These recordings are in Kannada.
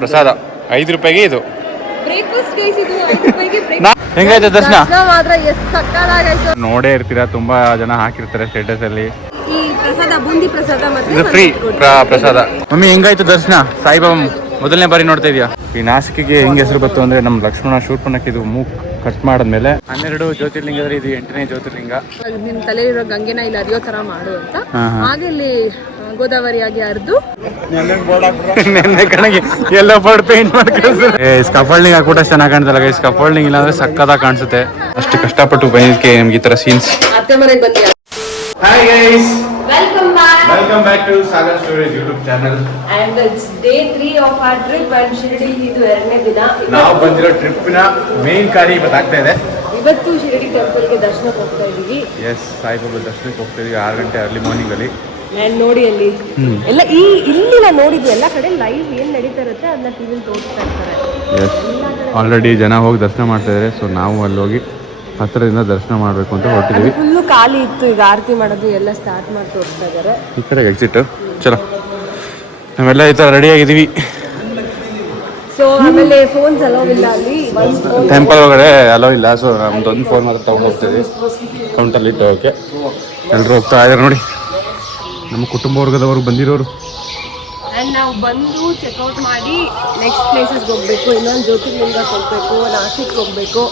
ಪ್ರಸಾದ 5 ರೂಪಾಯಿಗೆ ಇದು ಬ್ರೇಕ್ಫಾಸ್ಟ್ ಗೈಸ್. ಇದು 5 ರೂಪಾಯಿಗೆ ಹೆಂಗಾಯ್ತು ದರ್ಶನ? ಮಾತ್ರ ಎಷ್ಟು ಸಕ್ಕತ್ತಾಗಾಯ್ತು. ನೋಡೇ ಇರ್ತೀರಾ, ತುಂಬಾ ಜನ ಹಾಕಿರ್ತಾರೆ ಸ್ಟೇಟಸ್ ಅಲ್ಲಿ. ಈ ಪ್ರಸಾದ ಬೂಂದಿ ಪ್ರಸಾದ ಮತ್ತೆ ಇದು ಫ್ರೀ ಪ್ರಸಾದ. ಮಮ್ಮಿ ಹೆಂಗಾಯ್ತು ದರ್ಶನ? ಸಾಯಿಬಾಬಾ ಮೊದಲನೇ ಬಾರಿ ನೋಡ್ತಾ ಇದೀಯಾ? ಈ ನಾಸಿಕಿಗೆ ಹೆಂಗ್ ಹೆಸರು ಬಂತು ಅಂದ್ರೆ ನಮ್ಮ ಲಕ್ಷ್ಮಣ ಶೂರ್ಪಣಕ್ಕೆ ಇದು ಮೂಕ್ ಕಟ್ ಮಾಡಿದ್ಮೇಲೆ 12 ಜ್ಯೋತಿರ್ಲಿಂಗ ಅಂದ್ರೆ ಇದು 8ನೇ ಜ್ಯೋತಿರ್ಲಿಂಗ. ನಿಮ್ ತಲೆಯಿರೋ ಗಂಗೆನ ಇಲ್ಲಿ ಅರಿಯೋ ತರ ಮಾಡು ಅಂತ. ಹಾಗೆ ಇಲ್ಲಿ ಗೋದಾವರಿಯಾಗಿ ಅರ್ದು ಎಲ್ಲೋ ಬೋರ್ಡ್ ಪೇಂಟ್ ಮಾಡ್ತಾರೆ. ಸ್ಕಫೋಲ್ಡಿಂಗ್ ಹಾಕ್ಬಿಟ್ಟು ಚೆನ್ನಾಗಿ ಕಾಣ್ತಲ್ಲ ಗೈಸ್. ಸ್ಕಫೋಲ್ಡಿಂಗ್ ಇಲ್ಲ ಅಂದ್ರೆ ಸಕ್ಕತ್ತಾಗಿ ಕಾಣಿಸುತ್ತೆ. ಅಷ್ಟು ಕಷ್ಟಪಟ್ಟು ಬಂದಿದ್ದಕ್ಕೆ ನಮ್ಗೆ ಈ ತರ ಸೀನ್ಸ್. ಅತ್ತೆ ಮನೆಗೆ ಬಂದಿ. Hi guys, welcome back to Sagar Stories YouTube channel. And it's day 3 of our trip and Shirdi. ಇದು 2ನೇ ದಿನ. ನಾವು ಬಂದಿರೋ ಟ್ರಿಪ್ನ ಮೇನ್ ಕಾರ್ಯ ಇವತ್ತು ಆಗ್ತಾ ಇದೆ. ಇವತ್ತು ಶಿರಡಿ ಟೆಂಪಲ್ಗೆ ದರ್ಶನಕ್ಕೆ ಹೋಗ್ತಾ ಇದೀವಿ. ಎಸ್, ಸಾಯಿಬಾಬಾ ದರ್ಶನಕ್ಕೆ ಹೋಗ್ತಾ ಇದೀವಿ 6 ಗಂಟೆ ಅರ್ಲಿ ಮಾರ್ನಿಂಗ್ ಅಲ್ಲಿ. ಅಂಡ್ ನೋಡಿ ಅಲ್ಲಿ ಎಲ್ಲ ಇಲ್ಲಿ ನಾವು ನೋಡಿದ್ವಿ ಎಲ್ಲ ಕಡೆ ಲೈವ್ ಏನ್ ನಡೀತಾ ಇರುತ್ತೆ ಅದನ್ನ ಟಿವಿಲಿ ತೋರಿಸ್ತಾ ಇರ್ತಾರೆ. ಎಸ್, ಆಲ್ರೆಡಿ ಜನ ಹೋಗಿ ದರ್ಶನ ಮಾಡ್ತಾ ಇದ್ದಾರೆ. ಸೊ ನಾವು ಅಲ್ಲಿ ಹೋಗಿ ಹತ್ತಿರದಿಂದ ದರ್ಶನ ಮಾಡಬೇಕು ಅಂತ ಹೊರಟಿದ್ವಿ. ಫುಲ್ಲು ಖಾಲಿ ಇತ್ತು. ಈಗ ಆರತಿ ಮಾಡೋದು ಎಲ್ಲ ಸ್ಟಾರ್ಟ್ ಮಾಡಿ ತೋರಿಸ್ತಾ ಇದ್ದಾರೆ. ಈ ಕಡೆ ಎಕ್ಸಿಟ್. ಚಲೋ, ನಾವೆಲ್ಲ ಈ ಥರ ರೆಡಿ ಆಗಿದ್ದೀವಿ. ಸೊ ಆಮೇಲೆ ಫೋನ್ಸ್ ಅಲೋ ಇಲ್ಲ ಅಲ್ಲಿ. ಟೆಂಪಲ್ ಒಳಗಡೆ ಅಲೋ ಇಲ್ಲ. ಸೊ ನಮ್ದೊಂದು ಫೋನ್ ಮಾತ್ರ ತೊಗೊಂಡು ಹೋಗ್ತೀವಿ ಕೌಂಟಲ್ಲಿ ಇಟ್ಟು ಹೋಗೋಕ್ಕೆ. ಎಲ್ಲರೂ ಹೋಗ್ತಾ ಇದ್ದಾರೆ ನೋಡಿ, ನಮ್ಮ ಕುಟುಂಬ ವರ್ಗದವರು ಬಂದಿರೋರು. ಆ್ಯಂಡ್ ನಾವು ಬಂದು ಚೆಕ್ಔಟ್ ಮಾಡಿ ನೆಕ್ಸ್ಟ್ ಪ್ಲೇಸಸ್ಗೆ ಹೋಗಬೇಕು. ಇನ್ನೊಂದು ಜ್ಯೋತಿರ್ಲಿಂಗಕ್ಕೆ ಹೋಗಬೇಕು, ನಾಸಿಕ್ ಹೋಗಬೇಕು.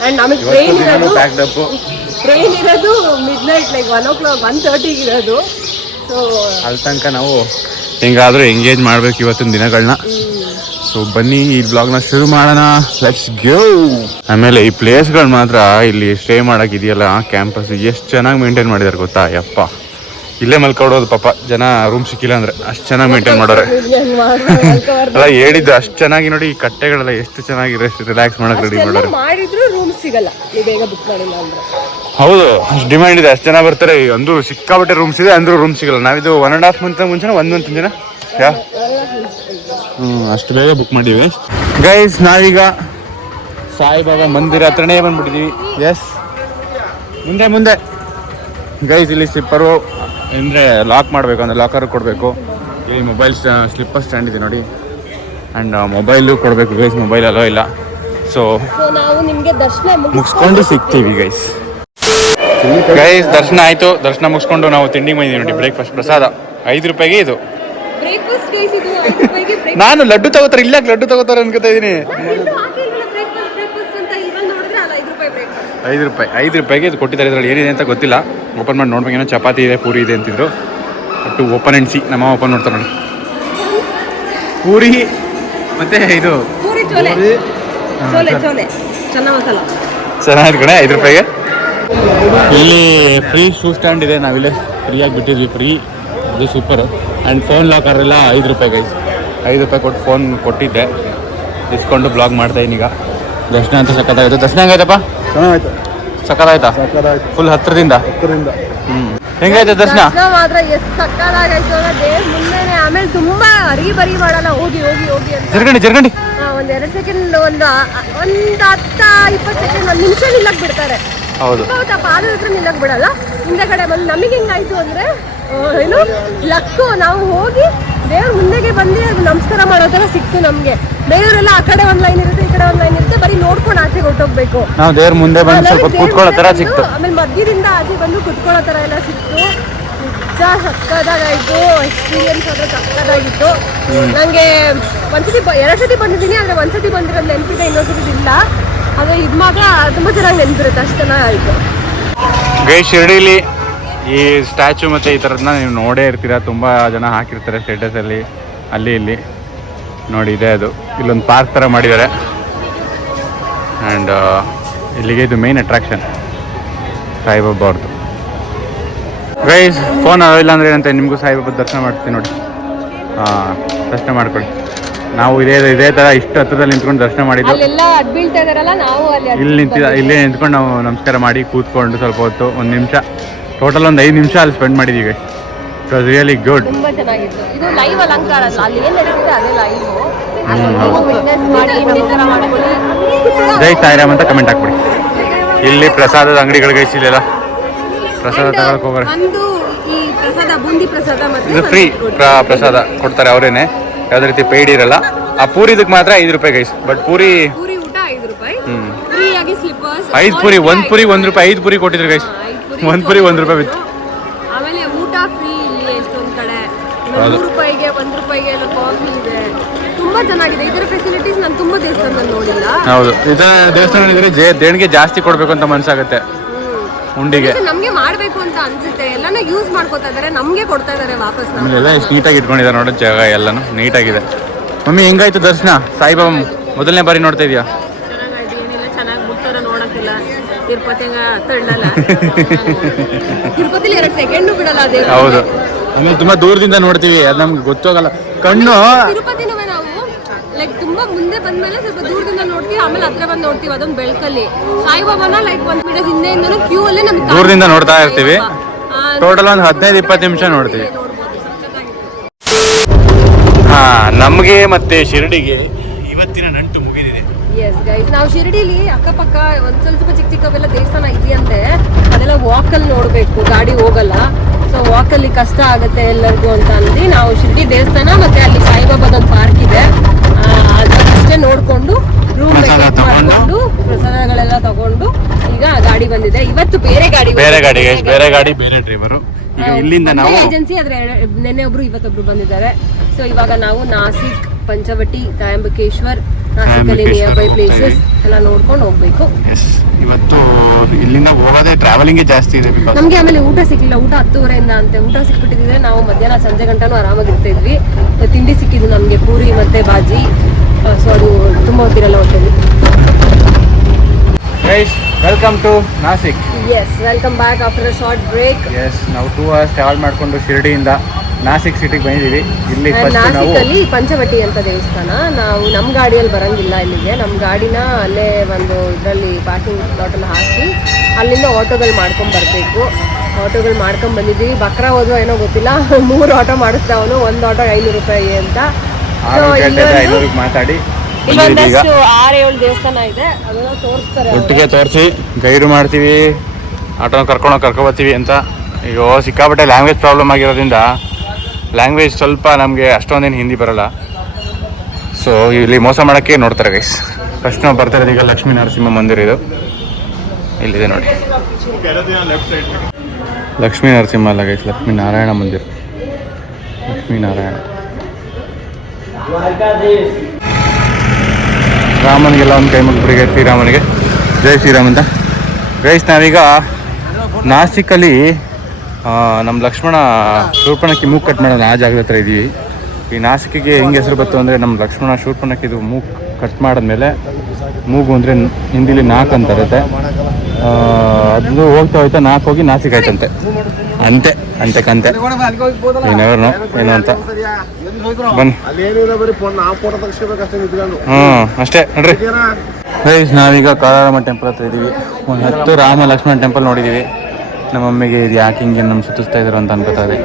ಆ್ಯಂಡ್ ನಮಗೆ ಟ್ರೈನ್ ಇರೋದು ಮಿಡ್ ನೈಟ್ ಲೈಕ್ 1:30 ಇರೋದು. ಸೊ ಅಲ್ಲಿ ತನಕ ನಾವು ಹೆಂಗಾದರೂ ಎಂಗೇಜ್ ಮಾಡಬೇಕು ಇವತ್ತಿನ ದಿನಗಳನ್ನ. ಸೊ ಬನ್ನಿ ಈ ಬ್ಲಾಗ್ನ ಶುರು ಮಾಡೋಣ. Let's go. ಆಮೇಲೆ ಈ ಪ್ಲೇಸ್ಗಳು ಮಾತ್ರ ಇಲ್ಲಿ ಸ್ಟೇ ಮಾಡೋಕೆ ಇದೆಯಲ್ಲ ಕ್ಯಾಂಪಸ್, ಎಷ್ಟು ಚೆನ್ನಾಗಿ ಮೇಂಟೈನ್ ಮಾಡಿದ್ದಾರೆ ಗೊತ್ತಾ? ಯಪ್ಪ, ಇಲ್ಲೇ ಮಲ್ಕೊಡೋದು ಪಾಪ ಜನ, ರೂಮ್ ಸಿಕ್ಕಿಲ್ಲ ಅಂದ್ರೆ ಅಷ್ಟು ಚೆನ್ನಾಗಿ ಮೇಂಟೈನ್ ಮಾಡೋರೆ. ಅಲ್ಲ ಹೇಳಿದ್ದು ಅಷ್ಟು ಚೆನ್ನಾಗಿ ನೋಡಿ. ಈ ಕಟ್ಟೆಗಳೆಲ್ಲ ಎಷ್ಟು ಚೆನ್ನಾಗಿದೆ, ರಿಲ್ಯಾಕ್ಸ್ ಮಾಡಕ್ಕೆ ರೆಡಿ ಮಾಡೋರೆ. ಮಾಡಿದ್ರು ರೂಮ್ ಸಿಗಲ್ಲ ನೀವು ಬೇಗ ಬುಕ್ ಮಾಡಿಲ್ಲ ಅಂದ್ರೆ. ಹೌದು, ಅಷ್ಟು ಡಿಮ್ಯಾಂಡ್ ಇದೆ, ಅಷ್ಟು ಜನ ಬರ್ತಾರೆ. ಅಂದ್ರೂ ಸಿಕ್ಕಾಬಟ್ಟೆ ರೂಮ್ಸ್ ಇದೆ, ಅಂದ್ರೂ ರೂಮ್ ಸಿಗಲ್ಲ. ನಾವಿದು 1.5 ಮಂತ್ ಮುಂಚೆನೇ 1 ಮಂತ್ ಜನ ಅಷ್ಟು ಬೇಗ ಬುಕ್ ಮಾಡಿವಿ. ಗೈಸ್, ನಾವೀಗ ಸಾಯಿಬಾಬಾ ಮಂದಿರ ಹತ್ರನೇ ಬಂದ್ಬಿಟ್ಟಿದ್ದೀವಿ. ಎಸ್, ಮುಂದೆ ಗೈಸ್ ಇಲ್ಲಿ ಸ್ಲಿಪ್ಪರು ಅಂದರೆ ಲಾಕ್ ಮಾಡಬೇಕು ಅಂದರೆ ಲಾಕರ್ ಕೊಡಬೇಕು. ಇಲ್ಲಿ ಮೊಬೈಲ್ ಸ್ಲಿಪ್ಪರ್ ಸ್ಟ್ಯಾಂಡ್ ಇದೆ ನೋಡಿ. ಆ್ಯಂಡ್ ಮೊಬೈಲು ಕೊಡಬೇಕು ಗೈಸ್, ಮೊಬೈಲ್ ಅಲೋ ಇಲ್ಲ. ಸೊ ನಾವು ನಿಮಗೆ ದರ್ಶನ ಮುಗಿಸ್ಕೊಂಡು ಸಿಗ್ತೀವಿ ಗೈಸ್. ದರ್ಶನ ಆಯಿತು. ದರ್ಶನ ಮುಗಿಸ್ಕೊಂಡು ನಾವು ತಿಂಡಿ ಬಂದಿದ್ದೀವಿ ನೋಡಿ. ಬ್ರೇಕ್ಫಾಸ್ಟ್ ಪ್ರಸಾದ 5 ರೂಪಾಯಿಗೆ ಇದು. ಬ್ರೇಕ್ಫಾಸ್ಟ್ ಗೈಸ್, ಇದು 5 ರೂಪಾಯಿಗೆ. ನಾನು ಲಡ್ಡು ತಗೋತಾರೆ, ಇಲ್ಲ ಲಡ್ಡು ತಗೋತಾರೆ ಅನ್ಕೋತಾ ಇದ್ದೀನಿ. 5 ರೂಪಾಯಿಗೆ ಇದು ಕೊಟ್ಟಿದ್ದಾರೆ. ಇದರಲ್ಲಿ ಏನಿದೆ ಅಂತ ಗೊತ್ತಿಲ್ಲ. ಓಪನ್ ಮಾಡಿ ನೋಡ್ಬೇಕು. ಏನೋ ಚಪಾತಿ ಇದೆ, ಪೂರಿ ಇದೆ ಅಂತಿದ್ರು. ಒಟ್ಟು ಓಪನ್ ಆ್ಯಂಡ್ ಸಿ. ನಮ್ಮ ಓಪನ್ ನೋಡ್ತಾರೆ ನೋಡಿ. ಪೂರಿ ಮತ್ತೆ ಇದು ಚೆನ್ನಾಗಿದೆ ಕಡೆ 5 ರೂಪಾಯಿಗೆ. ಇಲ್ಲಿ ಫ್ರೀ ಶೂ ಸ್ಟ್ಯಾಂಡ್ ಇದೆ. ನಾವಿಲ್ಲೇ ಫ್ರೀಯಾಗಿ ಬಿಟ್ಟಿದ್ವಿ. ಫ್ರೀ, ಇದು ಸೂಪರು. ಆ್ಯಂಡ್ ಫೋನ್ ಲಾಕರ್ ಎಲ್ಲ 5 ರೂಪಾಯಿಗೆ. 5 ರೂಪಾಯಿ ಕೊಟ್ಟು ಫೋನ್ ಕೊಟ್ಟಿದ್ದೆ, ಇಸ್ಕೊಂಡು ಬ್ಲಾಗ್ ಮಾಡ್ತಾಯಿದ್ದೀನಿ ಈಗ. ದರ್ಶನ ಅಂತ ಸಕ್ಕತ್ತಾಯಿತು. ದರ್ಶನ ಹೆಂಗಾಯ್ತಪ್ಪ? ಚೆನ್ನಾಗಾಯ್ತು. ಸಕ್ಕತ್ತಾಯ್ತಾ? ಫುಲ್ ಹತ್ತಿರದಿಂದ. ಹೆಂಗಾಯ್ತು ದರ್ಶನ? ಮಾತ್ರ ಎಷ್ಟು ಸಕ್ಕತ್ತಾಗಾಯ್ತು ಅಂದ್ರೆ ದೇವ್ರ ಮುಂದೆನೆ. ಆಮೇಲೆ ತುಂಬಾ ಬರಿ ಮಾಡಲ್ಲ. ಹೋಗಿ ಅಂತ ಜರ್ಗಂಡಿ ಒಂದ್ 2 ಸೆಕೆಂಡ್, ಒಂದು 10-20 ಸೆಕೆಂಡ್, 1 ನಿಮಿಷ ನಿಲ್ಲಕ್ ಬಿಡ್ತಾರೆ. ಹೌದು, ಪಾದ ಹತ್ರ ನಿಲ್ಲಕ್ ಬಿಡಲ್ಲ. ಹಿಂದೆಗಡೆ ಬಂದು ನಮಗೆ ಹೆಂಗಾಯ್ತು ಅಂದ್ರೆ ಏನು ಲಕ್ಕು, ನಾವು ಹೋಗಿ ದೇವ್ರ ಮುಂದೆಗೆ ಬಂದು ನಮಸ್ಕಾರ ಮಾಡೋ ತರ ಸಿಕ್ತು ನಮ್ಗೆ. ದೇವರೆಲ್ಲ ಆ ಕಡೆ ಒಂದ್ ಲೈನ್ ಇರುತ್ತೆ, ಈ ಕಡೆ ಒಂದ್ ಲೈನ್ ಇರುತ್ತೆ. ಬರೀ ನೋಡ್ಕೊಂಡು ಆಚೆಗೆ ಹೊರಟೋಗ್ಬೇಕು. ನಾವು ದೇವ್ರ ಮುಂದೆ ಬಂದು ಸ್ವಲ್ಪ ಕೂತ್ಕೊಳ್ಳೋ ತರ ಸಿಕ್ತು. ಆಮೇಲೆ ಮಧ್ಯದಿಂದ ಆಚೆ ಬಂದು ಕುತ್ಕೊಳ್ಳೋ ತರ ಎಲ್ಲ ಸಿಕ್ತು. ಸಕ್ಕದಾಗಾಯ್ತು. ಎಕ್ಸ್ಪೀರಿಯನ್ಸ್ ಆದ್ರೆ ಸಕ್ಕದಾಗಿತ್ತು. ನಂಗೆ ಒಂದ್ಸತಿ 2 ಸತಿ ಬಂದಿದ್ದೀನಿ. ಆದ್ರೆ ಒಂದ್ಸತಿ ಬಂದಿರೋದು ನೆನಪಿದೆ, ಇನ್ನೊಂದ್ಸತಿ ಇಲ್ಲ. ಆದ್ರೆ ಇದು ಮಾತ್ರ ತುಂಬಾ ಚೆನ್ನಾಗಿ ನೆನಪಿರುತ್ತೆ. ಅಷ್ಟು ಚೆನ್ನಾಗಾಯ್ತು. ಗೈ ಶಿರಡಿಲಿ ಈ ಸ್ಟ್ಯಾಚು ಮತ್ತು ಈ ಥರದನ್ನ ನೀವು ನೋಡೇ ಇರ್ತೀರ. ತುಂಬ ಜನ ಹಾಕಿರ್ತಾರೆ ಸ್ಟೇಟಸಲ್ಲಿ, ಅಲ್ಲಿ ಇಲ್ಲಿ ನೋಡಿ. ಇದೆ ಅದು. ಇಲ್ಲೊಂದು ಪಾರ್ಕ್ ಥರ ಮಾಡಿದ್ದಾರೆ. ಆ್ಯಂಡ್ ಇಲ್ಲಿಗೆ ಇದು ಮೇನ್ ಅಟ್ರಾಕ್ಷನ್ ಸಾಯಿಬಾಬಾ ಅವ್ರದ್ದು. ಗೈಸ್, ಫೋನ್ ಇಲ್ಲ ಅಂದರೆ ಏನಂತೆ, ನಿಮಗೂ ಸಾಯಿಬಾಬಾ ದರ್ಶನ ಮಾಡ್ತೀವಿ ನೋಡಿ. ದರ್ಶನ ಮಾಡ್ಕೊಳ್ಳಿ. ನಾವು ಇದೇ ಥರ ಇಷ್ಟು ಹತ್ರದಲ್ಲಿ ನಿಂತ್ಕೊಂಡು ದರ್ಶನ ಮಾಡಿದ್ದು. ಇಲ್ಲೇ ನಿಂತ್ಕೊಂಡು ನಾವು ನಮಸ್ಕಾರ ಮಾಡಿ ಕೂತ್ಕೊಂಡು ಸ್ವಲ್ಪ ಹೊತ್ತು 1 ನಿಮಿಷ, ಟೋಟಲ್ ಒಂದು 5 ನಿಮಿಷ ಅಲ್ಲಿ ಸ್ಪೆಂಡ್ ಮಾಡಿದ್ದೀವಿ. It was really good. ತುಂಬಾ ಚೆನ್ನಾಗಿತ್ತು. ಇದು ಲೈವ್ ಅಲಂಕಾರ ಅಲ್ಲ, ಅಲ್ಲಿ ಏನು ನಡೆಯುತ್ತೆ ಅದೇ ಲೈವ್. ಜೈ ಸಾಯಿರಾಮ್ ಅಂತ ಕಮೆಂಟ್ ಹಾಕ್ಬಿಡಿ. ಇಲ್ಲಿ ಪ್ರಸಾದದ ಅಂಗಡಿಗಳು ಗೈಸ್, ಇಲ್ಲೆಲ್ಲ ಪ್ರಸಾದ ತಗೊಳಕ್ ಹೋಗ್ರೆ. ಈ ಪ್ರಸಾದ ಬೂಂದಿ ಪ್ರಸಾದ ಮತ್ತೆ ಇದು ಫ್ರೀ ಪ್ರಸಾದ ಕೊಡ್ತಾರೆ ಅವರೇನೆ. ಯಾವುದೇ ರೀತಿ ಪೇಯ್ಡ್ ಇರಲ್ಲ. ಆ ಪೂರಿ ಇದಕ್ಕೆ ಮಾತ್ರ 5 ರೂಪಾಯಿ ಗೈಸ್. ಬಟ್ ಪೂರಿ ಪೂರಿ ಊಟ 5 ರೂಪಾಯಿ, ಫ್ರೀಯಾಗಿ ಸ್ಲಿಪ್ಪರ್ಸ್ 5 ಪೂರಿ, 1 ಪೂರಿ 1 ರೂಪಾಯಿ, 5 ಪೂರಿ ಕೊಟ್ಟಿದ್ರು ಗೈಸ್. 1 ಪೂರಿ 1 ರೂಪಾಯಿ ಬಿತ್ತು. ಆಮೇಲೆ ಊಟ ಫ್ರೀ ಇಲ್ಲಿ ಎಷ್ಟೊಂದು ಕಡೆ, 2 ರೂಪಾಯಿಗೆ 1 ರೂಪಾಯಿಗೆ ಎಲ್ಲ ಕಾಫಿ ಇದೆ. ತುಂಬಾ ಚೆನ್ನಾಗಿದೆ ಇದರ ಫೆಸಿಲಿಟೀಸ್. ನಾನು ತುಂಬಾ ದೇವಸ್ಥಾನದಲ್ಲಿ ನೋಡಿಲ್ಲ. ಹೌದು, ಇದರ ದೇವಸ್ಥಾನ ದೇಣಿಗೆ ಜಾಸ್ತಿ ಕೊಡ್ಬೇಕು ಅಂತ ಮನ್ಸಾಗುತ್ತೆ ಉಂಡಿಗೆ. ನಮ್ಗೆ ಮಾಡ್ಬೇಕು ಅಂತ ಅನ್ಸುತ್ತೆ, ಎಲ್ಲಾನು ಯೂಸ್ ಮಾಡ್ಕೋತಾ ಇದಾರೆ, ನಮ್ಗೆ ಕೊಡ್ತಾ ಇದಾರೆ ವಾಪಸ್. ಎಲ್ಲ ಎಷ್ಟು ನೀಟಾಗಿ ಇಟ್ಕೊಂಡಿದ್ದಾರೆ ನೋಡೋ ಜಾಗ ಎಲ್ಲಾನು ನೀಟಾಗಿದೆ. ಮಮ್ಮಿ ಹೆಂಗಾಯ್ತು ದರ್ಶನ? ಸಾಯಿಬಾಬಾ ಮೊದಲನೇ ಬಾರಿ ನೋಡ್ತಾ ಇದೀಯಾ? ಚೆನ್ನಾಗಾಯ್ತು, ಏನಿಲ್ಲ ಚೆನ್ನಾಗಿ ಬಿಡ್ತಾರ ನೋಡಕ್ಕಿಲ್ಲ. ತಿರುಪತಿ ತಳ್ಳಲ್ಲ, ತಿರುಪತಿಲಿ 2 ಸೆಕೆಂಡು ಬಿಡಲ್ಲ ಅದೇ. ಹೌದು, ಆಮೇಲೆ ತುಂಬಾ ದೂರದಿಂದ ನೋಡ್ತೀವಿ, ಅದು ನಮ್ಗೆ ಗೊತ್ತಾಗಲ್ಲ ಕಣ್ಣು. ತಿರುಪತಿನೂ ನಾವು ಲೈಕ್ ತುಂಬಾ ಮುಂದೆ ಬಂದ್ಮೇಲೆ ಸ್ವಲ್ಪ ದೂರದಿಂದ ನೋಡ್ತೀವಿ, ಆಮೇಲೆ ಹತ್ರ ಬಂದು ನೋಡ್ತೀವಿ. ಅದೊಂದು ಬೆಳಕಲ್ಲಿ ಸಾಯಿಬಾಬಾನ ಲೈಕ್ 1 ಮೀಟರ್ ಹಿಂದೆಯಿಂದನೂ ಕ್ಯೂ ಅಲ್ಲೇ ನಮ್ಗೆ ದೂರದಿಂದ ನೋಡ್ತಾ ಇರ್ತೀವಿ. ಟೋಟಲ್ ಒಂದು 15-20 ನಿಮಿಷ ನೋಡ್ತೀವಿ. ಹಾ, ನಮಗೆ ಮತ್ತೆ ಶಿರಡಿಗೆ ಇವತ್ತಿನ ನಂಟು ಮುಗಿದಿದೆ. ಎಸ್ ಗೈಸ್, ನಾವು ಶಿರಡಿಲಿ ಅಕ್ಕಪಕ್ಕ ಒಂದ್ ಸ್ವಲ್ಪ ಚಿಕ್ಕವೆಲ್ಲ ದೇವಸ್ಥಾನ ಇದೆಯಂತೆ. ಅದೆಲ್ಲ ವಾಕಲ್ಲಿ ನೋಡ್ಬೇಕು, ಗಾಡಿ ಹೋಗಲ್ಲ. ಸೊ ವಾಕಲ್ಲಿ ಕಷ್ಟ ಆಗುತ್ತೆ ಎಲ್ಲರಿಗೂ ಅಂತ ಅಂದು ನಾವು ಶಿರಡಿ ದೇವಸ್ಥಾನ ಮತ್ತೆ ಅಲ್ಲಿ ಸಾಯಿಬಾಬಾದೊಂದು ಪಾರ್ಕ್ ಇದೆ, ಅದಷ್ಟೇ ನೋಡ್ಕೊಂಡು ರೂಮ್ ಮಾಡ್ಕೊಂಡು ಪ್ರಸಾದಗಳೆಲ್ಲ ತಗೊಂಡು ಈಗ ಗಾಡಿ ಬಂದಿದೆ. ಇವತ್ತು ಬೇರೆ ಗಾಡಿ ಬೇರೆ ಡ್ರೈವರು. ಈಗ ಇಲ್ಲಿಂದ ನಾವು ಏಜೆನ್ಸಿ ಆದ್ರೆ ನೆನ್ನೆ ಒಬ್ರು ಇವತ್ತೊಬ್ರು ಬಂದಿದ್ದಾರೆ. ಸೊ ಇವಾಗ ನಾವು ನಾಸಿಕ್, ಪಂಚವಟಿ, ತ್ರಯಂಬಕೇಶ್ವರ್, ನಾಸಿಕಲ್ಲಿ ನಿಯರ್ ಬೈ ಪ್ಲೇಸಸ್ ಎಲ್ಲ ನೋಡ್ಕೊಂಡು ಹೋಗ್ಬೇಕು. ಇವತ್ತು ಇಲ್ಲಿಂದ ಹೋಗೋದೇ ಟ್ರಾವೆಲಿಂಗ್ ಜಾಸ್ತಿ ಇದೆ. ನಮ್ಗೆ ಆಮೇಲೆ ಊಟ ಸಿಕ್ಕಿಲ್ಲ, ಊಟ 10:30 ಅಂತೆ. ಊಟ ಸಿಕ್ಬಿಟ್ಟಿದ್ರೆ ನಾವು ಮಧ್ಯಾಹ್ನ ಸಂಜೆ ಗಂಟನೂ ಆರಾಮಾಗಿರ್ತಾ ಇದ್ವಿ. ತಿಂಡಿ ಸಿಕ್ಕಿದ್ದು ನಮ್ಗೆ ಪೂರಿ ಮತ್ತೆ ಬಾಜಿ. ಸೊ ಅದು ತುಂಬಾ ಹೊತ್ತಿರಲ್ಲ hotel. Welcome to Nashik. Yes, welcome back after a short break. Yes, ನಾವು 2 hours ಟ್ರಾವೆಲ್ ಮಾಡಿಕೊಂಡು ಶಿರಡಿಯಿಂದ ನಾಸಿಕ್ ಸಿಟಿಗೆ ಬಂದಿದ್ದೀವಿ. ಇಲ್ಲಿ ನಾಸಿಕಲ್ಲಿ ಪಂಚವಟಿ ಅಂತ ದೇವಸ್ಥಾನ. ನಾವು ನಮ್ಮ ಗಾಡಿಯಲ್ಲಿ ಬರಂಗಿಲ್ಲ ಇಲ್ಲಿಗೆ. ನಮ್ಮ ಗಾಡಿನ ಅಲ್ಲೇ ಒಂದು ಇದರಲ್ಲಿ ಪಾರ್ಕಿಂಗ್ ಲಾಟಲ್ಲಿ ಹಾಕಿ ಅಲ್ಲಿಂದ ಆಟೋಗಳು ಮಾಡ್ಕೊಂಡು ಬರಬೇಕು. ಆಟೋಗಳು ಮಾಡ್ಕೊಂಡು ಬಂದಿದ್ದೀವಿ. ಬಕ್ರಾ ಹೋದ್ವು ಏನೋ ಗೊತ್ತಿಲ್ಲ, 3 ಆಟೋ ಮಾಡಿಸ್ತಾವನು. ಒಂದು ಆಟೋ 500 ರೂಪಾಯಿ ಅಂತ. ಮಾತಾಡಿ ಇಲ್ಲೊಂದಷ್ಟು 6-7 ದೇವಸ್ಥಾನ ಇದೆ, ಅದನ್ನ ತೋರಿಸ್ತಾರೆ. ಒಟ್ಟಿಗೆ ತೋರಿಸಿ ಗೈಡ್ ಮಾಡ್ತೀವಿ, ಆಟೋನ ಕರ್ಕೊಂಡು ಬರ್ತೀವಿ ಅಂತ. ಈಗ ಸಿಕ್ಕಾಪಟ್ಟೆ ಲ್ಯಾಂಗ್ವೇಜ್ ಪ್ರಾಬ್ಲಮ್ ಆಗಿರೋದ್ರಿಂದ ಲ್ಯಾಂಗ್ವೇಜ್ ಸ್ವಲ್ಪ ನಮಗೆ ಅಷ್ಟೊಂದೇನು ಹಿಂದಿ ಬರೋಲ್ಲ. ಸೊ ಇಲ್ಲಿ ಮೋಸ ಮಾಡೋಕ್ಕೆ ನೋಡ್ತಾರೆ ಗೈಸ್. ಫಸ್ಟ್ ನಾವು ಬರ್ತಾ ಇರೋದು ಈಗ ಲಕ್ಷ್ಮೀ ನರಸಿಂಹ ಮಂದಿರ. ಇದು ಇಲ್ಲಿದೆ ನೋಡಿ, ಲಕ್ಷ್ಮೀ ನರಸಿಂಹ ಅಲ್ಲ ಗೈಸ್, ಲಕ್ಷ್ಮೀ ನಾರಾಯಣ ಮಂದಿರ. ಲಕ್ಷ್ಮೀ ನಾರಾಯಣ ರಾಮನಿಗೆಲ್ಲ ಒಂದು ಕೈ ಮುಗಿಬಿಡಿಗೆ, ಶ್ರೀರಾಮನಿಗೆ ಜೈ ಶ್ರೀರಾಮ್ ಅಂತ. ಗೈಸ್ ನಾವೀಗ ನಾಸಿಕಲ್ಲಿ ನಮ್ಮ ಲಕ್ಷ್ಮಣ ಶೂರ್ಪಣಕ್ಕಿ ಮೂಗು ಕಟ್ ಮಾಡೋದು ಆ ಜಾಗದ ಹತ್ರ ಇದ್ದೀವಿ. ಈ ನಾಸಿಕಿಗೆ ಹೆಂಗೆ ಹೆಸರು ಬಂತು ಅಂದರೆ, ನಮ್ಮ ಲಕ್ಷ್ಮಣ ಶೂರ್ಪಣಕ್ಕಿದು ಮೂಗು ಕಟ್ ಮಾಡಿದ್ಮೇಲೆ, ಮೂಗು ಅಂದರೆ ಹಿಂದಿಲಿ ನಾಲ್ಕು ಅಂತ ಇರುತ್ತೆ, ಅದು ಹೋಗ್ತಾ ಹೋಗ್ತಾ 4 ಹೋಗಿ ನಾಸಿಕ್ ಆಯ್ತಂತೆ. ಅಂತೆ ಕಂತೆ ಏನೋ ಏನೋ ಅಂತ ಬನ್ನಿ. ಅಷ್ಟೇ ನೋಡ್ರಿ ಗೈಸ್. ನಾವೀಗ ಕಾಲಾರಾಮ ಟೆಂಪಲ್ ಹತ್ರ ಇದ್ದೀವಿ. ಒಂದು 10 ರಾಮ ಲಕ್ಷ್ಮಣ ಟೆಂಪಲ್ ನೋಡಿದ್ದೀವಿ. ನಮ್ಮ ಮಮ್ಮಿಗೆ ಇದು ಯಾಕೆ ಹಿಂಗೆ ನಮ್ಮ ಸುತ್ತಿಸ್ತಾ ಇದ್ರು ಅಂತ ಅನ್ಕೋತಾ ಇದೆ.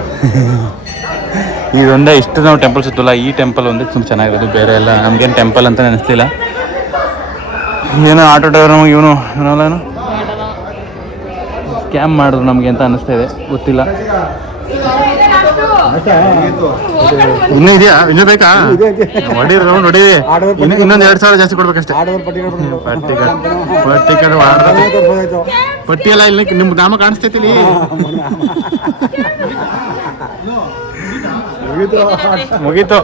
ಇದೊಂದೇ ಇಷ್ಟು ನಾವು ಟೆಂಪಲ್ ಸುತ್ತಲ್ಲ, ಈ ಟೆಂಪಲ್ ಒಂದೇ ತುಂಬ ಚೆನ್ನಾಗಿರೋದು. ಬೇರೆ ಎಲ್ಲ ನಮ್ಗೇನು ಟೆಂಪಲ್ ಅಂತ ಅನಿಸ್ತಿಲ್ಲ. ಏನೋ ಆಟೋ ಡ್ರೈವರ್ ನಮಗೆ ಇವನು ಸ್ಕ್ಯಾಮ್ ಮಾಡಿದ್ರು ನಮಗೆ ಅಂತ ಅನಿಸ್ತಾ ಇದೆ, ಗೊತ್ತಿಲ್ಲ. ಇನ್ನೂ ಇದೆಯಾ? ಇನ್ನೂ ಬೇಕಾ? ಹೊಡೀರಿ ರೌಂಡ್ ಹೊಡೀರಿ. ಇನ್ನೊಂದು 2,000 ಜಾಸ್ತಿ ಕೊಡ್ಬೇಕಷ್ಟೇ. ಪಟ್ಟಿ ಎಲ್ಲ ಇಲ್ಲಿ ನಿಮ್ ನಾಮ ಕಾಣಿಸ್ತೈತಿ ಇಲ್ಲಿ. ಮುಗೀತು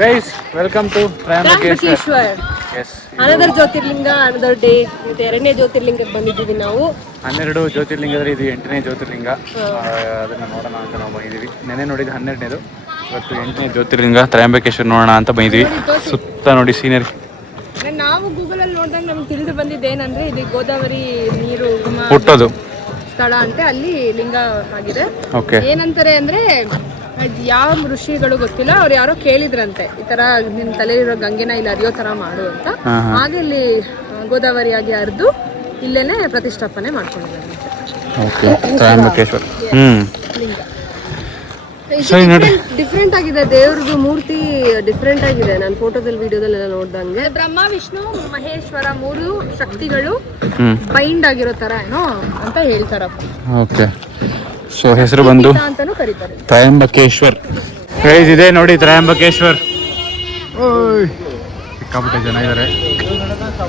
guys. Welcome to Trimbakeshwar. Another jyotirlinga, another day. ಮತ್ತೆ 2ನೇ ಜ್ಯೋತಿರ್ಲಿಂಗಕ್ಕೆ ಬಂದಿದ್ದೀವಿ ನಾವು. 12 ಜ್ಯೋತಿರ್ಲಿಂಗ ಅಂದ್ರೆ ಇದು 8ನೇ ಜ್ಯೋತಿರ್ಲಿಂಗ. ಅದನ್ನ ನೋಡೋಣ ಅಂತ ನಾವು ಬಂದಿದ್ದೀವಿ. ನೆನೆ ನೋಡಿದ್ದು 12ನೇದು, ಇವತ್ತು 8ನೇ ಜ್ಯೋತಿರ್ಲಿಂಗ ತ್ರಯಂಬಕೇಶ್ವರ್ ನೋಡೋಣ ಅಂತ ಬಂದಿದ್ದೀವಿ. ಸುತ್ತ ನೋಡಿ ಸೀನರಿ. ನಾವು ಗೂಗಲಲ್ಲಿ ನೋಡಿದಾಗ ನಮ್ಗೆ ತಿಳಿದು ಬಂದಿದ್ದು ಏನಂದ್ರೆ, ಇದು ಗೋದಾವರಿ ನೀರು ಹುಟ್ಟೋದು ಸ್ಥಳ ಅಂತೆ, ಅಲ್ಲಿ ಲಿಂಗ ಆಗಿದೆ. ಓಕೆ. ಏನಂತಾರೆ ಅಂದ್ರೆ, ಯಾವ ಋಷಿಗಳು ಗೊತ್ತಿಲ್ಲ, ಅವ್ರು ಯಾರೋ ಕೇಳಿದ್ರಂತೆ ಈ ತರ ನಿನ್ ತಲೆಯಿರೋ ಗಂಗೆನ ಇಲ್ಲಿ ಹರಿಯೋ ತರ ಮಾಡು ಅಂತ. ಹಾಗೆ ಇಲ್ಲಿ ಗೋದಾವರಿಯಾಗಿ ಹರಿದು ಇಲ್ಲೇನೆ ಪ್ರತಿಷ್ಠಾಪನೆ ಮಾಡ್ಕೊಂಡಿದ್ದಾರೆ ಡಿಫ್ರೆಂಟ್ ಆಗಿದೆ ದೇವ್ರದ್ದು ಮೂರ್ತಿ, ಡಿಫ್ರೆಂಟ್ ಆಗಿದೆ. ನಾನು ಫೋಟೋದಲ್ಲಿ ವಿಡಿಯೋದಲ್ಲೆಲ್ಲ ನೋಡ್ದಂಗೆ ಬ್ರಹ್ಮ ವಿಷ್ಣು ಮಹೇಶ್ವರ 3 ಶಕ್ತಿಗಳು ಬೈಂಡ್ ಆಗಿರೋ ತರ ಏನೋ ಅಂತ ಹೇಳ್ತಾರಪ್ಪ. ಓಕೆ. ಸೊ ಹೆಸರು ಬಂದು ಅಂತಾನೂ ಕರೀತಾರೆ ತ್ರಯಂಬಕೇಶ್ವರ್. ಗೈಸ್ ಇದೆ ನೋಡಿ ತ್ರಯಂಬಕೇಶ್ವರ್. ಓಯ್ ಸಿಕ್ಕಾಪಟ್ಟೆ ಜನ ಇದ್ದಾರೆ.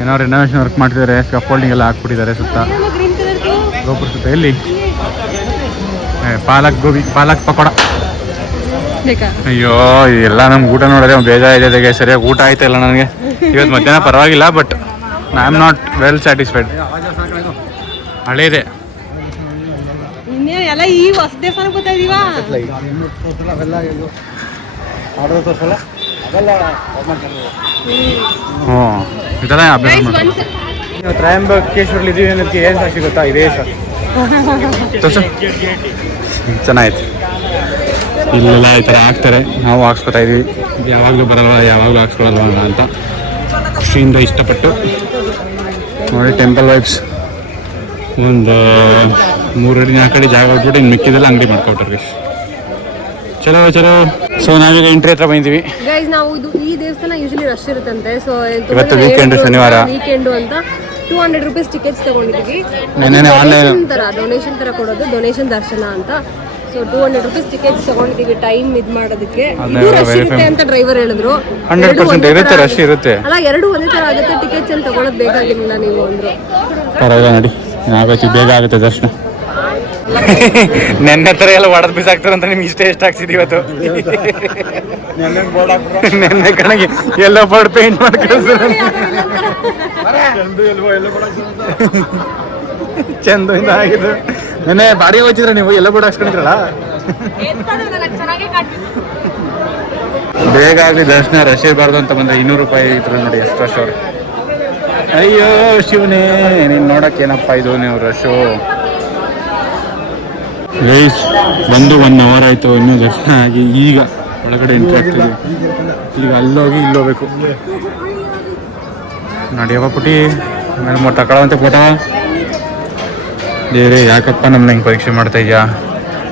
ಏನೋ ರೆನೋವೇಷನ್ ವರ್ಕ್ ಮಾಡ್ತಿದ್ದಾರೆ. ಸ್ಕಫೋಲ್ಡಿಂಗ್ ಎಲ್ಲ ಹಾಕ್ಬಿಟ್ಟಿದ್ದಾರೆ ಸುತ್ತ ಗೋಪುರ ಸುತ್ತ. ಎಲ್ಲಿ ಪಾಲಕ್ ಗೋಬಿ, ಪಾಲಕ್ ಪಕೋಡ. ಅಯ್ಯೋ ಇದೆಲ್ಲ ನಮ್ಗೆ ಊಟ ನೋಡಿದ್ರೆ ಬೇಜಾರಿದೆ. ಸರಿಯಾಗಿ ಊಟ ಆಯ್ತಾ ಇಲ್ಲ ನನಗೆ ಇವತ್ತು ಮಧ್ಯಾಹ್ನ. ಪರವಾಗಿಲ್ಲ, but I am not well satisfied. ಹಳೇದೆ ಎಲ್ಲ ಈ ಹೊಸ ದೇವಸ್ಥಾನ ಗೊತ್ತಾಯ್ತೀವ. ಹ್ಞೂ ಇದೆಲ್ಲ ಅಭ್ಯಾಸ ಮಾಡಿ. ನಾವು ತ್ರಯಂಬಕೇಶ್ವರಲ್ಲಿ ಇದೀವಿ ಅನ್ನೋದಕ್ಕೆ ಏನು ಸಾಕ್ಷಿ ಗೊತ್ತಾ? ಇದೇ ಸಾಕ್ಷಿ. ಚೆನ್ನಾಗಿತ್ತು. ಇಲ್ಲೆಲ್ಲ ಈ ಥರ ಹಾಕ್ತಾರೆ, ನಾವು ಹಾಕ್ಸ್ಕೊತಾ ಇದೀವಿ. ಯಾವಾಗಲೂ ಬರಲ್ಲ, ಯಾವಾಗಲೂ ಹಾಕ್ಸ್ಕೊಳಲ್ವ ಅಂತ ಖುಷಿಯಿಂದ ಇಷ್ಟಪಟ್ಟು ನೋಡಿ. Temple vibes. ಒಂದು 3 ಅಡಿ 4 ಅಡಿ ಜಾಗ ಹೋಗ್ಬಿಟ್ಟು ಇನ್ನು ಮಿಕ್ಕಿದೆಲ್ಲ ಅಂಗಡಿ ಮಾಡ್ಕೊಟ್ರಿ. ಚಲೋ ಚಲೋ. ಸೊ ನಾವೀಗ ಎಂಟ್ರಿ ಹತ್ರ ಬಂದಿದ್ದೀವಿ. ಗೈಸ್ ನಾವು ಈ ದೇವಸ್ಥಾನ ಯೂಶಲಿ ರಶ್ ಇರುತ್ತಂತೆ. ಸೊ ಇವತ್ತು ವೀಕೆಂಡ್, ಶನಿವಾರ ವೀಕೆಂಡು ಅಂತ 200 ರೂಪೀಸ್ ಟಿಕೆಟ್ಸ್ ತಗೊಂಡಿದ್ದೀವಿ. ಡೊನೇಷನ್ ತರ ಕೊಡೋದು, ಡೊನೇಷನ್ ದರ್ಶನ ಅಂತ. ಸೊ 200 ರೂಪೀಸ್ ಟಿಕೆಟ್ಸ್ ತಗೊಂಡಿದ್ದೀವಿ ಟೈಮ್ ಇದು ಮಾಡೋದಕ್ಕೆ. ಇದು ರಶ್ ಇರುತ್ತೆ ಅಂತ ಡ್ರೈವರ್ ಹೇಳಿದ್ರು. 100% ಇರುತ್ತೆ, ರಶ್ ಇರುತ್ತೆ. ಅಲ್ಲ, ಎರಡು ಒಂದೇ ತರ ಆಗುತ್ತೆ. ಟಿಕೆಟ್ಸ್ ಏನು ತಗೊಳ್ಳೋದು ಬೇಕಾಗಿಲ್ಲ ನೀವು ಅಂದ್ರು. ಪರವಾಗಿಲ್ಲ ನೋಡಿ, ಆಗತ್ತೆ, ಬೇಗ ಆಗುತ್ತೆ ದರ್ಶನ. ನೆನ್ನೆ ಥರ ಎಲ್ಲ ಹೊಡೆದು ಬಿಸಾಕ್ತಾರೆ ಅಂತ ನಿಮ್ಗೆ ಎಷ್ಟು ಹಾಕ್ಸಿದ್ವಿ ಇವತ್ತು. ನೆನ್ನೆ ಕಣಗೆ ಎಲ್ಲ ಬೋರ್ಡ್ ಪೇಂಟ್ ಮಾಡಿ ಚಂದ ಆಗಿದ್ದು. ನೆನ್ನೆ ಬಾಡಿಗೆ ಹೋಗ್ತಿದ್ರೆ ನೀವು ಎಲ್ಲ ಬೋರ್ಡ್ ಹಾಕ್ಸ್ಕೊಂಡಿದ್ರಲ್ಲ. ಬೇಗ ಆಗಲಿ ದರ್ಶನ, ರಶ್ ಇರಬಾರ್ದು ಅಂತ ಬಂದ್ರೆ 200 ರೂಪಾಯಿ ಇದ್ರು ನೋಡಿ ಎಷ್ಟು ರಶ್ ಅವ್ರು. ಅಯ್ಯೋ ಶಿವನೇ, ನೀನು ನೋಡಕ್ಕೆ ಏನಪ್ಪ ಇದು ನೀವು ರಶು. ಗೈಸ್ ಬಂದು 1 ಅವರ್ ಆಯಿತು, ಇನ್ನೂ ದರ್ಶನ ಆಗಿ ಈಗ ಒಳಗಡೆ ಎಂಟ್ರಿ ಆಗ್ತೀವಿ. ಈಗ ಅಲ್ಲೋಗಿ ಇಲ್ಲೋಗ್ಬೇಕು ನಡಿಯವ ಪುಟಿ. ಆಮೇಲೆ ತಗೊಳ್ಳೋವಂತೆ ಫೋಟೋ. ದೇವ್ರೆ ಯಾಕಪ್ಪ ನಮ್ಮನ್ನ ಹಿಂಗೆ ಪರೀಕ್ಷೆ ಮಾಡ್ತಾ ಇದೆಯಾ?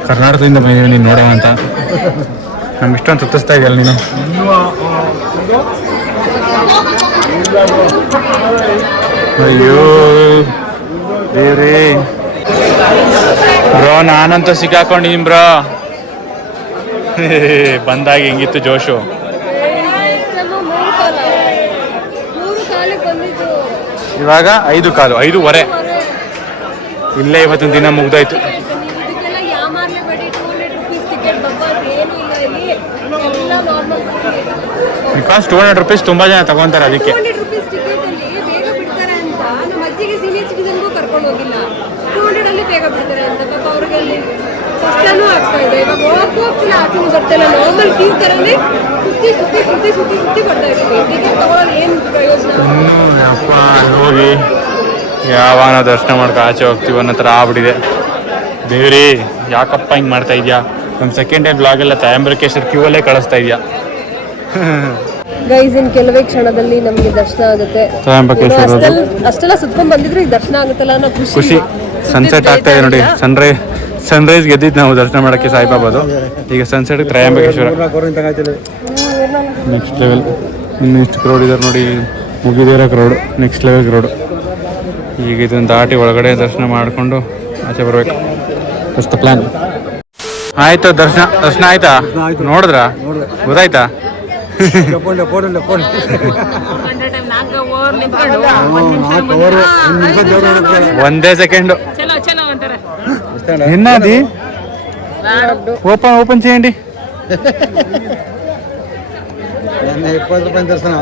ಕರ್ನಾಟಕದಿಂದ ಬಂದೀವಿ ನೀನು ನೋಡೋ ಅಂತ. ನಮ್ಗೆ ಇಷ್ಟೊಂದು ಸುತ್ತಿಸ್ತಾ ಇದೆಯಲ್ಲ ನೀನು. ಅಯ್ಯೋ ದೇವ್ರೇ ಬ್ರೋ, ನಾನಂತೂ ಸಿಕ್ಕಾಕೊಂಡಿದ್ದೀನಿ ಬ್ರೋ. ಬಂದಾಗ ಹೆಂಗಿತ್ತು ಜೋಶು. ಇವಾಗ 5:15, 5:15. ಇಲ್ಲೇ ಇವತ್ತಿನ ದಿನ ಮುಗ್ದಾಯ್ತು. ಬಿಕಾಸ್ 200 ರೂಪೀಸ್ ತುಂಬ ಜನ ತಗೊಂತಾರೆ ಅದಕ್ಕೆ. ಬೇಗ ಬಿಡ್ತಾರೆ ಅಂತ ಪಾಪ ಅವ್ರಿಗೆ ಅಲ್ಲಿ ಕಷ್ಟನೂ ಆಗ್ತಾ ಇದೆ. ಇವಾಗ ಹೋಗಕ್ಕೂ ಹೋಗ್ತಿಲ್ಲ, ಆಚೆನೂ ಬರ್ತಾಯಿಲ್ಲ. ನಾರ್ಮಲ್ ಕ್ಯೂ ಥರನೇ ಸುತ್ತಿ ಬರ್ತಾ ಇದ್ದೀವಿ. ಟಿಕೆಟ್ ತಗೊಳ್ಳೋದು ಏನು ಪ್ರಯೋಜನ? ಅಪ್ಪ ಅಲ್ಲಿ ಹೋಗಿ ಯಾವಾಗ ದರ್ಶನ ಮಾಡ್ಕೊ ಆಚೆ ಹೋಗ್ತೀವಿ ಅನ್ನೋ ಥರ ಆಗ್ಬಿಟ್ಟಿದೆ. ದೇವ್ರಿ ಯಾಕಪ್ಪ ಹಿಂಗೆ ಮಾಡ್ತಾ ಇದೆಯಾ? ನಮ್ಮ ಸೆಕೆಂಡ್ ಡೇ ಬ್ಲಾಗೆಲ್ಲ ತ್ರಯಂಬಕೇಶ್ವರ್ ಕ್ಯೂ ಅಲ್ಲೇ ಕಳಿಸ್ತಾ ಇದೆಯಾ? ಗೈಸ್ ಇನ್ ಕೆಲವೇ ಕ್ಷಣದಲ್ಲಿ ನಮಗೆ ದರ್ಶನ ಆಗುತ್ತೆ. ಅಷ್ಟೆಲ್ಲ ಸುತ್ಕೊಂಡ್ ಬಂದಿದ್ರೆ ಈಗ ದರ್ಶನ ಆಗುತ್ತಲ್ಲ ಅನ್ನೋ ಖುಷಿ. ಸನ್ಸೆಟ್ ಆಗ್ತಾ ಇದೆ ನೋಡಿ. ಸನ್ರೈಸ್ ಗೆದ್ದಿದ್ದು ನಾವು ದರ್ಶನ ಮಾಡೋಕ್ಕೆ ಸಾಯಿಬಾಬಾದು. ಈಗ ಸನ್ಸೆಟ್ ತ್ರಯಂಬಕೇಶ್ವರ ನೆಕ್ಸ್ಟ್ ಲೆವೆಲ್. ಇನ್ನು ಇಷ್ಟು ಕ್ರೌಡ್ ಇದ್ದಾರೆ ನೋಡಿ, ಮುಗಿದಿರೋ ಕ್ರೌಡ್, ನೆಕ್ಸ್ಟ್ ಲೆವೆಲ್ ಕ್ರೌಡ್. ಈಗ ಇದನ್ನು ದಾಟಿ ಒಳಗಡೆ ದರ್ಶನ ಮಾಡಿಕೊಂಡು ಆಚೆ ಬರಬೇಕು. ಫಸ್ಟ್ ಪ್ಲಾನ್ ಆಯ್ತು. ದರ್ಶನ ಆಯ್ತಾ? ನೋಡಿದ್ರಾ? ಗೊತ್ತಾಯ್ತಾ? ಒಂದೇ సెకండ్ ఎన్నది ఓపెన్ చేయండి. 20 ರೂಪಾಯಿ ದರ್ಶನ.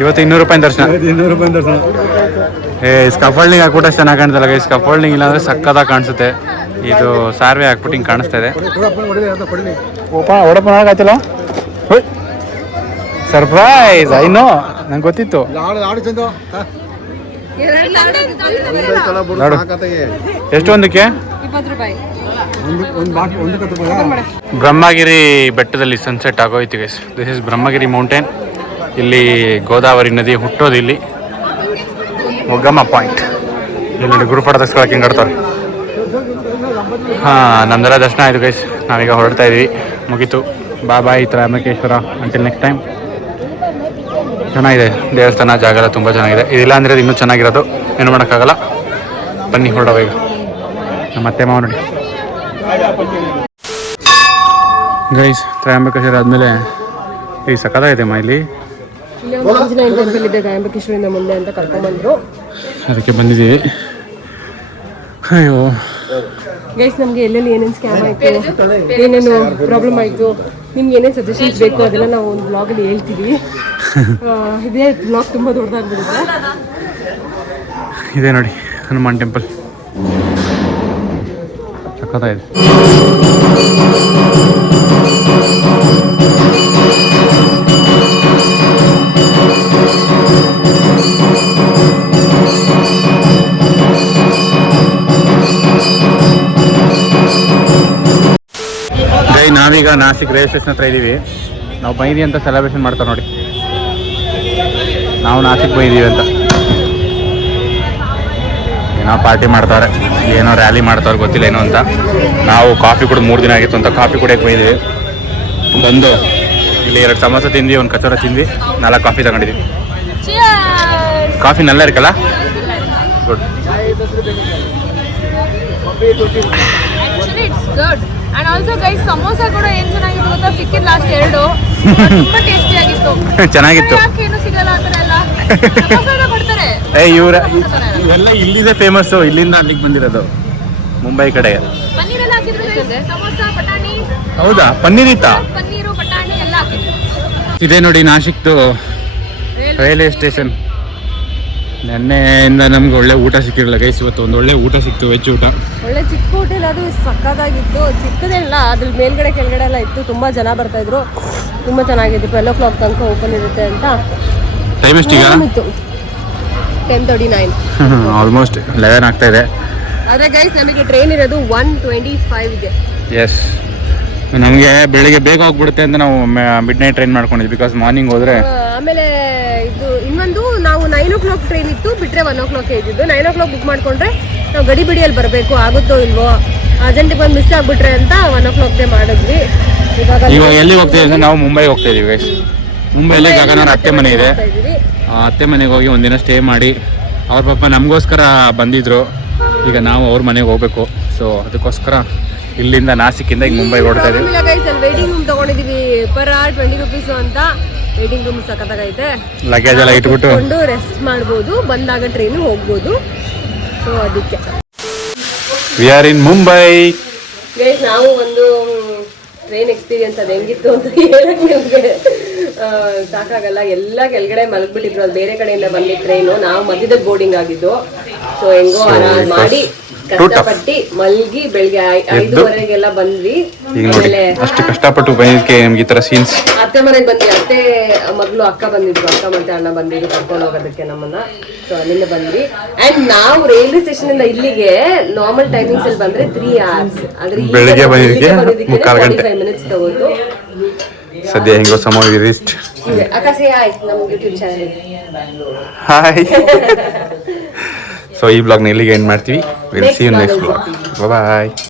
ಇವತ್ತು 200 ರೂಪಾಯಿ ದರ್ಶನ. ಸ್ಕಫೋಲ್ಡಿಂಗ್ ಹಾಕ್ಬಿಟ್ಟು ಚೆನ್ನಾಗಿ ಕಾಣ್ತಲ್ಲ. ಸ್ಕಫೋಲ್ಡಿಂಗ್ ಇಲ್ಲ ಅಂದ್ರೆ ಸಕ್ಕತ್ತಾಗಿ ಕಾಣಿಸುತ್ತೆ. ಇದು ಸಾರ್ವೆ ಹಾಕ್ಬಿಟ್ಟು ಹಿಂಗೆ ಕಾಣಿಸ್ತಾ ಇದೆ. ಓಪನ್ ಆಗತ್ತಿಲ್ಲ. ಸರ್ಪ್ರೈಸ್. ಐ ನೋ, ನಂಗೆ ಗೊತ್ತಿತ್ತು. ಎಷ್ಟು ಒಂದಕ್ಕೆ? 20 ರೂಪಾಯಿ. ಬ್ರಹ್ಮಗಿರಿ ಬೆಟ್ಟದಲ್ಲಿ ಸನ್ಸೆಟ್ ಆಗೋಯ್ತು guys. This is Brahmagiri mountain. ಇಲ್ಲಿ ಗೋದಾವರಿ ನದಿ ಹುಟ್ಟೋದು ಇಲ್ಲಿ. ಮೊಗ್ಗಮ್ಮ ಪಾಯಿಂಟ್. ಇಲ್ಲಿ ಗ್ರೂಪ್ ಫೋಟೋ ತೆಗೆಸ್ಕೊಳಕ್ಕೆ ಹಿಂಗೆ ಆಡ್ತಾರೆ. ನಮ್ದೆಲ್ಲ ದರ್ಶನ ಆಯಿತು ಗೈಸ್. ನಾವೀಗ ಹೊರಡ್ತಾ ಇದ್ವಿ, ಮುಗೀತು. Bye Trimbakeshwar. Until next time. ಚೆನ್ನಾಗಿದೆ ದೇವಸ್ಥಾನ, ಜಾಗ ಎಲ್ಲ ತುಂಬ ಚೆನ್ನಾಗಿದೆ. ಇದಿಲ್ಲ ಅಂದರೆ ಅದು ಇನ್ನೂ ಚೆನ್ನಾಗಿರೋದು, ಏನು ಮಾಡೋಕ್ಕಾಗಲ್ಲ. ಬನ್ನಿ ಹೊರಡೋವ ಈಗ. ನಮ್ಮ ಅತ್ತೆ ಮಾವ ನೋಡಿ. ಗೈಸ್ ತ್ರಯಂಬಕೇಶ್ವರ ಆದಮೇಲೆ ಈ ಸಖತ್ತಾಗೈತೆ ಇಲ್ಲಿ ಇಲ್ಲಿ ಒಂದು ಆಂಜನೇಯ ಟೆಂಪಲ್ ಇದೆ ತ್ರಯಂಬಕೇಶ್ವರಿಂದ ಮುಂದೆ ಅಂತ ಕರ್ಕೊಂಡ್ಬಂದ್ರು. ಅದಕ್ಕೆ ಬಂದಿದ್ದೀವಿ. ಅಯ್ಯೋ ಗೈಸ್ ನಮಗೆ ಎಲ್ಲೆಲ್ಲಿ ಏನೇನು ಸ್ಕ್ಯಾಮ್ ಆಯಿತು, ಏನೇನು ಪ್ರಾಬ್ಲಮ್ ಆಯಿತು, ನಿಮ್ಗೆ ಏನೇನು ಸಜೆಷನ್ಸ್ ಬೇಕು ಅದೆಲ್ಲ ನಾವು ಒಂದು ಬ್ಲಾಗಲ್ಲಿ ಹೇಳ್ತೀವಿ. ಇದೇ ಬ್ಲಾಗ್ ತುಂಬ ದೊಡ್ಡದಾಗ್ಬಿಡುತ್ತೆ. ಇದೆ ನೋಡಿ ಹನುಮಾನ್ ಟೆಂಪಲ್ ಸಖತ್ತಾಗಿದೆ. ನಾವೀಗ ನಾಸಿಕ್ ರೈಲ್ವೆ ಸ್ಟೇಷನ್ ಹತ್ರ ಇದ್ದೀವಿ. ನಾವು ಬೈದಿ ಅಂತ ಸೆಲೆಬ್ರೇಷನ್ ಮಾಡ್ತಾರೆ ನೋಡಿ. ನಾವು ನಾಸಿಕ್ ಬೈದೀವಿ ಅಂತ ಏನೋ ಪಾರ್ಟಿ ಮಾಡ್ತಾರೆ, ಏನೋ ರ್ಯಾಲಿ ಮಾಡ್ತಾರೆ ಗೊತ್ತಿಲ್ಲ ಏನೋ ಅಂತ. ನಾವು ಕಾಫಿ ಕುಡಿದು 3 ದಿನ ಆಗಿತ್ತು ಅಂತ ಕಾಫಿ ಕುಡಿಯೋಕೆ ಬೈದೀವಿ. ಬಂದು ಇಲ್ಲಿ 2 ಸಮೋಸ ತಿಂದ್ವಿ, 1 ಕಚೋರ ತಿಂದ್ವಿ, 4 ಕಾಫಿ ತಗೊಂಡಿದ್ವಿ. ಕಾಫಿ ನಲ್ಲ ಇರಕಲ್ಲ good. And also guys samosa ಕೂಡ ಏನ್ ಚೆನ್ನಾಗಿತ್ತು ಗೊತ್ತಾ, ಸಿಕ್ಕಿದ್ ಲಾಸ್ಟ್ 2 ತುಂಬಾ ಟೇಸ್ಟಿ ಆಗಿತ್ತು. ಚೆನ್ನಾಗಿತ್ತು. ಏನು ಸಿಗಲ್ಲ ಆ ಥರ ಎಲ್ಲ ಸಮೋಸ ಕೊಡ್ತಾರೆ. ಇವೆಲ್ಲ ಇಲ್ಲಿದೆ ಫೇಮಸ್ಸು, ಇಲ್ಲಿಂದ ಅಲ್ಲಿಗೆ ಬಂದಿರೋದು ಮುಂಬೈ ಕಡೆ. ಪನ್ನೀರ್ ಎಲ್ಲ ಹಾಕಿದ್ರು guys. ಸಮೋಸ ಬಟಾಣಿ. ಹೌದಾ ಪನ್ನೀರ್ ಇತ್ತಾ? ಪನ್ನೀರು ಬಟಾಣಿ ಎಲ್ಲ ಹಾಕಿದ್ರು. ಇದೇ ನೋಡಿ ನಾಸಿಕ್ದು ರೈಲ್ವೆ ಸ್ಟೇಷನ್. ನೆನ್ನೆಯಿಂದ ನಮ್ಗೆ ಒಳ್ಳೆ ಊಟ ಸಿಕ್ಕಿರಲಿಲ್ಲ ಗೈಸ್. ಇವತ್ತು ಒಂದು ಒಳ್ಳೆ ಊಟ ಸಿಕ್ತು, ವೆಜ್ ಊಟ. ಒಳ್ಳೆ ಚಿಕ್ಕ ಹೋಟೆಲ್, ಅದು ಸಕ್ಕದಾಗಿತ್ತು. ಚಿಕ್ಕದೇನಿಲ್ಲ, ಅದ್ರ ಮೇಲ್ಗಡೆ ಕೆಳಗಡೆ ಎಲ್ಲ ಇತ್ತು. ತುಂಬ ಜನ ಬರ್ತಾಯಿದ್ರು, ತುಂಬ ಚೆನ್ನಾಗಿತ್ತು. 12 o'clock ತನಕ ಓಪನ್ ಇರುತ್ತೆ ಅಂತ. ಟೈಮ್ ಎಷ್ಟೀಗ? 10:39. ಆಲ್ಮೋಸ್ಟ್ 11 ಆಗ್ತಾ ಇದೆ. ಆದರೆ ಗೈಸ್ ನಮಗೆ ಟ್ರೈನ್ ಇರೋದು 1:25ಗೆ. ಎಸ್, ನಮಗೆ ಬೆಳಿಗ್ಗೆ ಬೇಗ ಹೋಗ್ಬಿಡುತ್ತೆ ಅಂತ ನಾವು ಮಿಡ್ ನೈಟ್ ಟ್ರೈನ್ ಮಾಡ್ಕೊಂಡಿದ್ವಿ. ಬಿಕಾಸ್ ಮಾರ್ನಿಂಗ್ ಹೋದರೆ ಆಮೇಲೆ ಇದು ಇನ್ನೊಂದು ನಾವು 9 o'clock ಟ್ರೈನ್ ಇತ್ತು, ಬಿಟ್ಟರೆ 1 o'clock ಇದ್ದಿದ್ದು. 9 o'clock ಬುಕ್ ಮಾಡಿಕೊಂಡ್ರೆ ನಾವು ಗಡಿಬಿಡಿಯಲ್ಲಿ ಬರಬೇಕು, ಆಗುತ್ತೋ ಇಲ್ವೋ, ಅರ್ಜೆಂಟಿಗೆ ಬಂದು ಮಿಸ್ ಆಗಿಬಿಟ್ರೆ ಅಂತ 1 o'clockಗೆ ಮಾಡಿದ್ವಿ. ಇವಾಗ ಎಲ್ಲಿ ಹೋಗ್ತೀವಿ ಅಂದರೆ ನಾವು ಮುಂಬೈ ಹೋಗ್ತಾ ಇದೀವಿ ಗೈಸ್. ಮುಂಬೈಯಲ್ಲಿ ಗಗನವ್ರ ಅತ್ತೆ ಮನೆ ಇದೆ. ಅತ್ತೆ ಮನೆಗೆ ಹೋಗಿ ಒಂದಿನ ಸ್ಟೇ ಮಾಡಿ, ಅವ್ರ ಪಾಪ ನಮಗೋಸ್ಕರ ಬಂದಿದ್ರು. ಈಗ ನಾವು ಅವ್ರ ಮನೆಗೆ ಹೋಗ್ಬೇಕು. ಸೊ ಅದಕ್ಕೋಸ್ಕರ ಇಲ್ಲಿಂದ ನಾಸಿಕ್ಕಿಂದ ಈಗ ಮುಂಬೈಗೆ ಹೊಡ್ತಾ ಇದೀವಿ. ವೇಟಿಂಗ್ ರೂಮ್ ತಗೊಂಡಿದೀವಿ, ಪರ್ ಅವರ್ 20 rupees ಅಂತ. ವೇಟಿಂಗ್ ರೂಮ್ ಸಖತ್ತಾಗೈತೆ. ಲಗೇಜ್ ಎಲ್ಲ ಇಟ್ಬಿಟ್ಟು ರೆಸ್ಟ್ ಮಾಡ್ಬೋದು, ಬಂದಾಗ ಟ್ರೈನು ಹೋಗ್ಬೋದು. ಸೊ ಅದಕ್ಕೆ we are in Mumbai. Guys ನಾವು ಒಂದು ಟ್ರೈನ್ ಎಕ್ಸ್ಪೀರಿಯನ್ಸ್ ಅದು ಹೆಂಗಿತ್ತು ಅಂತ ಹೇಳಕ್ ನಿಮ್ಗೆ ಸಾಕಾಗಲ್ಲ. ಎಲ್ಲ ಕೆಳಗಡೆ ಮಲಗ್ಬಿಟ್ಟಿದ್ರು, ಅದು ಬೇರೆ ಕಡೆಯಿಂದ ಬಂದಿದ್ದ ಟ್ರೈನು. ನಾವು ಮಧ್ಯದ ಬೋರ್ಡಿಂಗ್ ಆಗಿದ್ದು. ಸೊ ಹೆಂಗೋ ಆರಾಮ್ ಮಾಡಿ ಕಷ್ಟಪಟ್ಟು ಮಲ್ಗಿ ಬೆಳಿಗ್ಗೆ 5:30ಗೆಲ್ಲ ಬಂದ್ವಿ. ಈಗ ನೋಡಿ ಅಷ್ಟು ಕಷ್ಟಪಟ್ಟು ಬಂದಿದ್ದಕ್ಕೆ ನಮ್ಗೆ ಈ ತರ ಸೀನ್ಸ್. ಅತ್ತೆ ಮನೆಗೆ ಬಂದ್ವಿ. ಅತ್ತೆ ಮಗಳು ಅಕ್ಕ ಬಂದಿದ್ರು, ಅಕ್ಕ ಮತ್ತೆ ಅಣ್ಣ ಬಂದಿದ್ರು ಕರ್ಕೊಂಡು ಹೋಗೋದಕ್ಕೆ ನಮ್ಮನ್ನ. ಸೊ ಅಲ್ಲಿಂದ ಬಂದ್ವಿ. ಅಂಡ್ ನಾವು ರೈಲ್ವೆ ಸ್ಟೇಷನ್ ಇಂದ ಇಲ್ಲಿಗೆ ನಾರ್ಮಲ್ ಟೈಮಿಂಗ್ಸ್ ಅಲ್ಲಿ ಬಂದ್ರೆ 3 hours. ಆದ್ರೆ ಬೆಳಿಗ್ಗೆ ಬಂದಿದ್ದಕ್ಕೆ 45 minutes ತಗೊಂಡು. ಸದ್ಯ ಹೆಂಗೋ ಸಮಯ ರೀಸ್ಟ್. ಅಕಾಸಿ ಆಯ್ತು ನಮ್ಮ ಯೂಟ್ಯೂಬ್ ಚಾನಲ್. ಹಾಯ್. ಸೊ ಈ ಬ್ಲಾಗ್ನ ಇಲ್ಲಿಗೆ ಎಂಡ್ ಮಾಡ್ತೀವಿ. Will see you next blog. Bye.